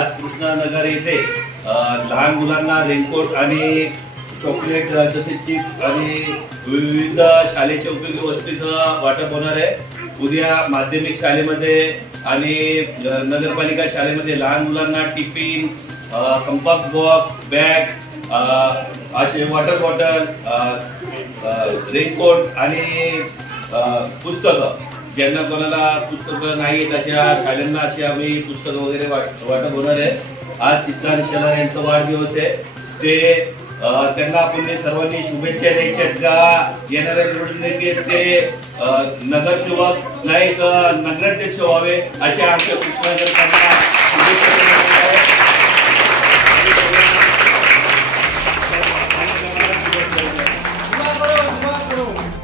आज कृष्णानगर येथे लहान मुलांना रेनकोट आणि चॉकलेट तसेच चिप्स आणि विविध शाळेच्या उपयोगी वस्तूंचं वाटप होणार आहे। उद्या माध्यमिक शाळेमध्ये आणि नगरपालिका शाळेमध्ये लहान मुलांना tiffin, compass box, bag, water bottle, raincoat आणि पुस्तकं, ज्यांना कोणाला पुस्तकं नाही अशा शाळांना अशी आम्ही पुस्तकं वगैरे वाटप होणार आहे। आज सिद्धांत शेलार यांचा वाढदिवस आहे, ते त्यांना आपण सर्वांनी शुभेच्छा द्यायच्या का येणाऱ्या निवडणुकीत ते नगरसेवक नाही तर नगराध्यक्ष व्हावे अशा आमच्या कृष्णानगरकरांना शुभेच्छा.